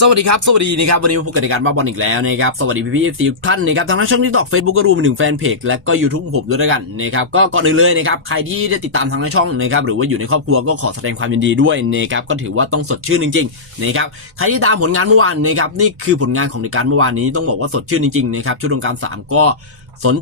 สวัสดีครับ สวัสดีนะครับ วันนี้มาพบกันในการบ้าบอลอีกแล้วนะครับ สวัสดีพี่พี่ทุกท่านนะครับทั้งทางช่องทิกตอกเฟซบุ๊กก็รวมไปถึงแฟนเพจและก็ยูทูบผมด้วยกันนะครับก็ก่อนอื่นเลยนะครับใครที่ได้ติดตามทางช่องนะครับหรือว่าอยู่ในครอบครัวก็ขอแสดงความยินดีด้วยนะครับก็ถือว่าต้องสดชื่นจริงๆนะครับใครที่ตามผลงานเมื่อวานนะครับนี่คือผลงานของในการเมื่อวานนี้ต้องบอกว่าสดชื่นจริงๆนะครับชุดตรงการสามก็ สน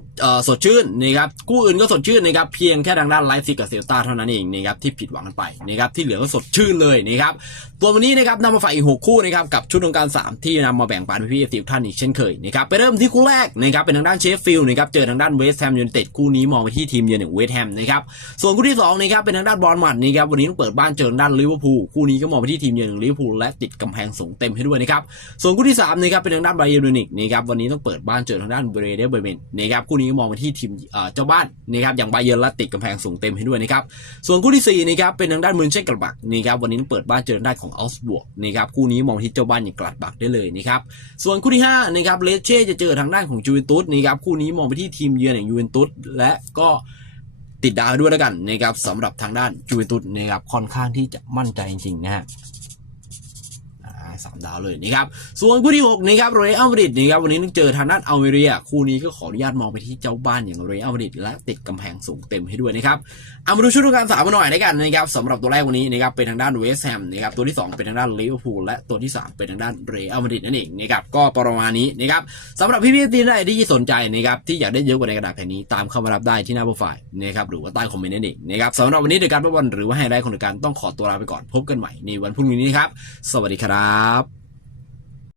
สดชื่นนะครับคู่อื่นก็สดชื่นนะครับเพียงแค่ทางด้านไลฟ์ซิกกับเซลตาเท่านั้นเองนะครับที่ผิดหวังกันไปนะครับที่เหลือก็สดชื่นเลยนะครับตัววันนี้นะครับนำมาฝากอีกหกคู่นะครับกับชุดของการสามที่นำมาแบ่งปันพี่ๆสิท่านอีกเช่นเคยนะครับไปเริ่มที่คู่แรกนะครับเป็นทางด้านเชฟฟิลด์นะครับเจอทางด้านเวสต์แฮมยูไนเต็ดคู่นี้มองไปที่ทีมเยือนอย่างเวสต์แฮมนะครับส่วนคู่ที่สองนะครับเป็นทางด้านบอลมัดนะครับวันนี้ต้องเปิดบ้านเจอทางด้านลิเวอร์พูลคู่นี้ก็มองไปที่ทีมเยือนอย่างลิเวอร์พูลและติดกำแพงสูงเต็มให้ด้วยนะครับส่วนคู่ที่3นะครับเป็นทางด้านไบเยอร์มิวนิกนะครับวันนี้ต้องเปิดบ้านเจอทางด้านเบรเดเบอร์เบนนะครับคู่นี้มองไปที่ทีมเจ้าบ้านนะครับอย่างไบเยอร์และติดกำแพงสูงเต็มให้ด้วยนะครับส่วนคู่ที่4นะครับเป็นทางด้านมืนเช่นกลัดบักนะครับวันนี้เปิดบ้านเจอทางด้านของอัลส์บวกนะครับคู่นี้มองไปที่เจ้าบ้านอย่างกลัดบักได้เลยนะครับส่วนคู่ที่5นะครับเลเช่จะเจอทางด้านของจูเวนตุสนะครับคู่นี้มองไปที่ทีมเยือนอย่างยูเวนตุสและก็ติดดาวด้วยแล้วกันนะครับสำหรับทางด้านจูเวนตุสนะครับค่อนข้างที่จะมั่นใจจริงๆนะฮะ อ่าสามดาวเลยนะครับ ส่วนคู่ที่ 6 นะครับเรอัลมาดริดนะครับวันนี้ต้องเจอทางด้านอัลเมเรีย คู่นี้ก็ขออนุญาตมองไปที่เจ้าบ้านอย่างเรอัลมาดริดและติดกำแพงสูงเต็มให้ด้วยนะครับเอามาดูชุดของการสามหน่อยด้วยกันนะครับสำหรับตัวแรกวันนี้นะครับเป็นทางด้านเวสต์แฮมนะครับตัวที่ 2 เป็นทางด้านลิเวอร์พูลและตัวที่ 3 เป็นทางด้านเรอัลมาดริดนั่นเองนะครับก็ประมาณนี้นะครับสำหรับพี่ๆที่ได้ที่สนใจนะครับที่อยากได้เยอะกว่าในกระดาษแผ่นนี้ตามเข้ามารับได้ที่หน้าโปรไฟล์นะครับหรือว่าใต้คอมเมนต์นั่นเองนะครับสำหรับวันนี้เดอการบอลหรือว่าไฮไลท์ของเดอการต้องขอตัวลาไปก่อนพบกันใหม่ในวันพรุ่งนี้นะครับสวัสดีครับ siap